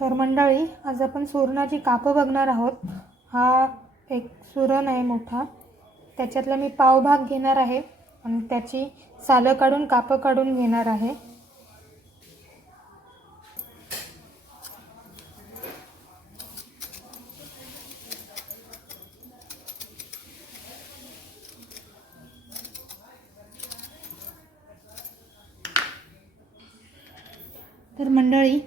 तर मंडळी आज आपण सुरणाची कापं बघणार आहोत. हा एक सुरण आहे मोठा. त्याच्यातला मी पावभाग घेणार आहे आणि त्याची सालं काढून कापं काढून घेणार आहे. तर मंडळी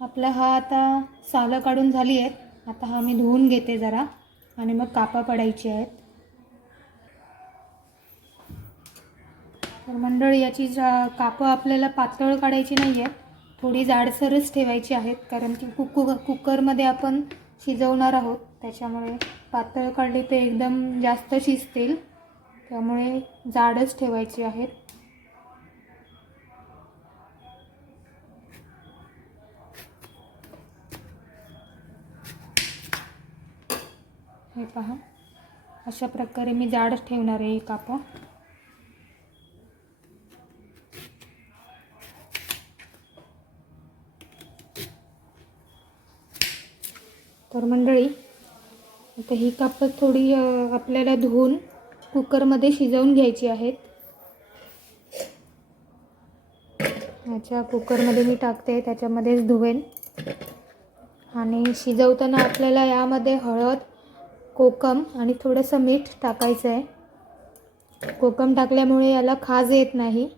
आपला हा आता सालं काढून झाली आहेत. आता हा मी धुवून घेते जरा आणि मग कापा पडायची आहेत. तर मंडळ याची जा कापं आपल्याला पातळ काढायची नाही आहेत थोडी जाडसरच ठेवायची आहेत कारण की कुकु कुकरमध्ये आपण शिजवणार आहोत. त्याच्यामुळे पातळ काढली तर एकदम जास्त शिजतील. त्यामुळे जाडच ठेवायची आहेत. हे पहा. अशा प्रकारे मी जाडच ठेवणार आहे ही कापं. तर मंडळी आता ही कापं थोडी आपल्याला धुवून कुकरमध्ये शिजवून घ्यायची आहेत. याच्या कुकरमध्ये मी टाकते त्याच्यामध्येच धुवेन. आणि शिजवताना आपल्याला यामध्ये हळद कोकम आणि थोडंसं मीठ टाकायचं आहे. कोकम टाकल्यामुळे याला खाज येत नाही.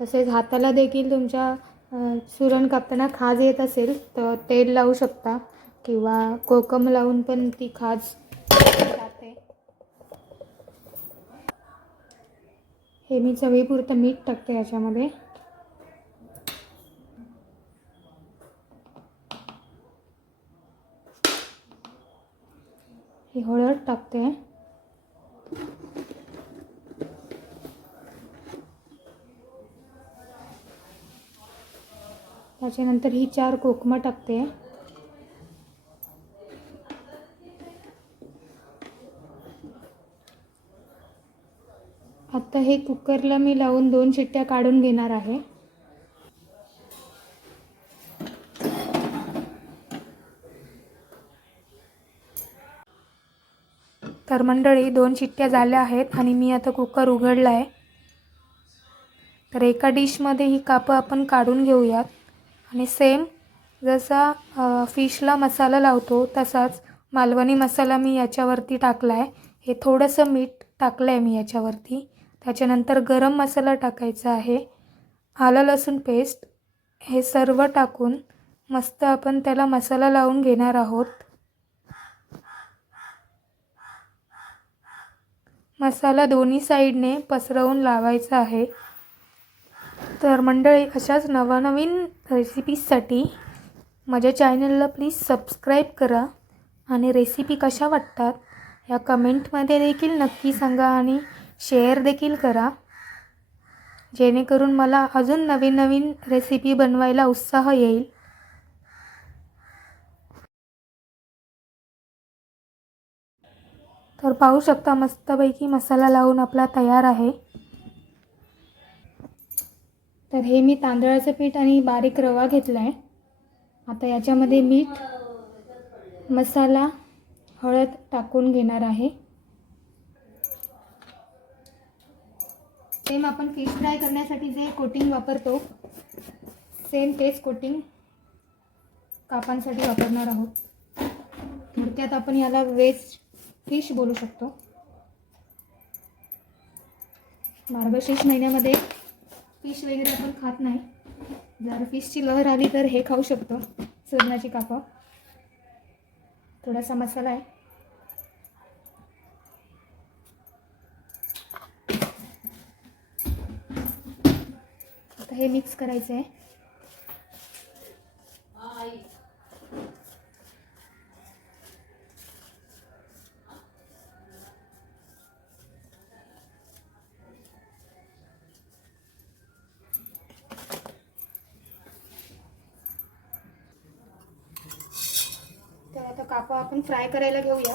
तसेच हाताला देखील तुमच्या सुरण कापताना खाज येत असेल तर तेल लावू शकता किंवा कोकम लावून पण ती खाज जाते हे मी चवीपुरतं मीठ टाकते याच्यामध्ये. ही हळद टाकते त्याच्यानंतर ही चार कोकमं टाकते आता हे कुकरला मी लावून दोन शिट्ट्या काढून घेणार आहे. तर मंडळी दोन शिट्ट्या झाल्या आहेत आणि मी आता कुकर उघडला आहे तर एका डिशमध्ये ही कापं आपण काढून घेऊयात. आणि सेम जसा फिशला मसाला लावतो तसाच मालवणी मसाला मी याच्यावरती टाकला आहे हे थोडंसं मीठ टाकलं आहे मी याच्यावरती. त्याच्यानंतर गरम मसाला टाकायचा आहे. आलं लसूण पेस्ट हे सर्व टाकून मस्त आपण त्याला मसाला लावून घेणार आहोत. मसाला दोन्ही साईडने पसरवून लावायचा आहे. तर मंडळी अशाच नवनवीन रेसिपीजसाठी माझ्या चॅनलला प्लीज सबस्क्राईब करा आणि रेसिपी कशा वाटतात या कमेंटमध्ये देखील नक्की सांगा आणि शेअर देखील करा. जेणेकरून मला अजून नवीन नवीन रेसिपी बनवायला उत्साह येईल. पाहू शकता मस्तपैकी मसाला लावून आपला तयार आहे. तर हे मी तांदळाचं पीठ आणि बारीक रवा घेतला आहे आता याच्यामध्ये मीठ मसाला हळद टाकून घेणार आहे. सेम आपण फिश फ्राय करण्यासाठी जे कोटिंग वापरतो सेम तेच कोटिंग कापांसाठी वापरणार आहोत. थोडक्यात आपण याला वेस्ट फिश बोलू शकतो. मार्गशीर्ष महिन्यामध्ये फिश वगैरे आपण खात नाही. जर फिशची लहर आली तर हे खाऊ शकतो सुरणाची कापं. थोडासा मसाला आहे. आता हे मिक्स करायचं आहे आता कापा आपण फ्राय करायला घेऊया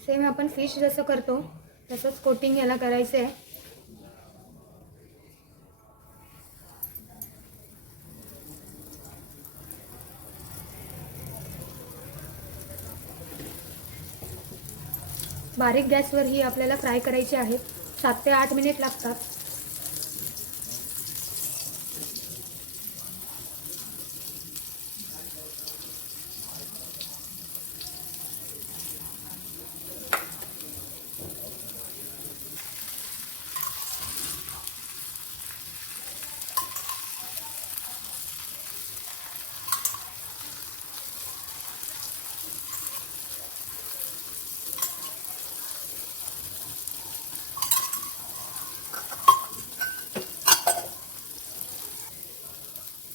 सेम आपण फिश जसं करतो तसंच कोटिंग याला करायचं आहे बारीक गॅसवर ही आपल्याला फ्राय करायची आहे सात ते आठ मिनिट लागतात.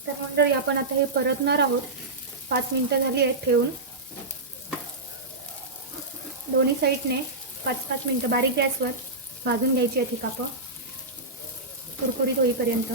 तर मंडळी आपण आता हे परतणार आहोत. पाच मिनटं झाली आहेत ठेवून. दोन्ही साईडने पाच पाच मिनटं बारीक गॅसवर भाजून घ्यायची आहेत ही कापं. कुरकुरीत होईपर्यंत.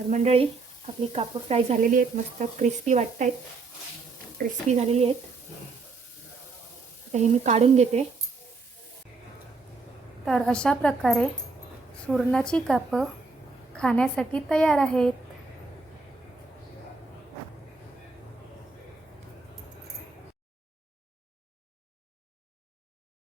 तर मंडळी आपली कापं फ्राय झालेली आहेत. मस्त क्रिस्पी वाटत आहेत क्रिस्पी झालेली आहेत. आता हे मी काढून घेते. तर अशा प्रकारे सुरणाची कापं खाण्यासाठी तयार आहेत.